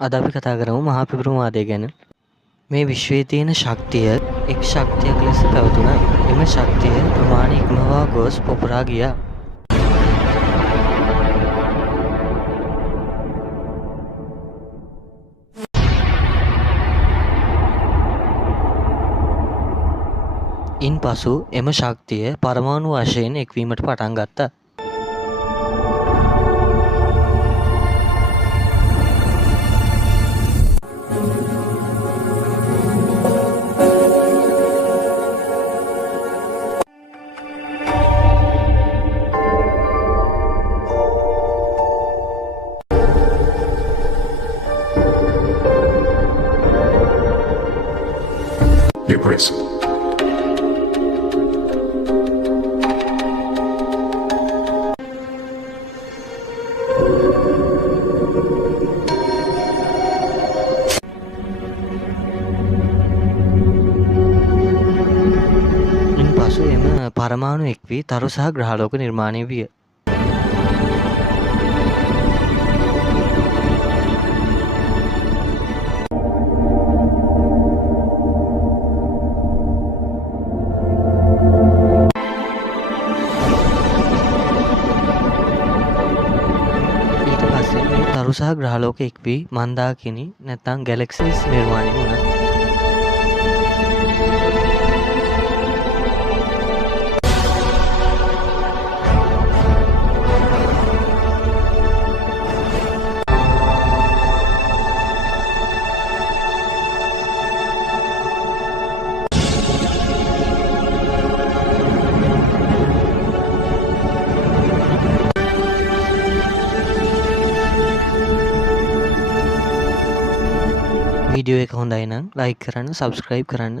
අද අපි කතා කරමු මහා පිපිරුම්වාදය ගැන. මේ විශ්වයේ තියෙන ශක්තිය එක් ශක්තියක් ලෙස පැවතුණා. එම ශක්තිය ප්‍රමාණය ඉක්මවා ගොස් පුපුරා ගියා. ඉන්පසු එම ශක්තිය පරමාණු වශයෙන් එක්වීමට පටන් ගත්තා. New Prince. ඉන්පසු එම පරමාණු එක්වී තරු සහ ග්‍රහලෝක නිර්මාණය විය. ඊට පස්සේ මේ තරු සහ ග්‍රහලෝක එක්වී මන්දාකිනි නැත්නම් ගැලැක්සිස් නිර්මාණය වුණා. වීඩියෝ එක හොඳයි නම් ලයික් කරන්න, සබ්ස්ක්‍රයිබ් කරන්න.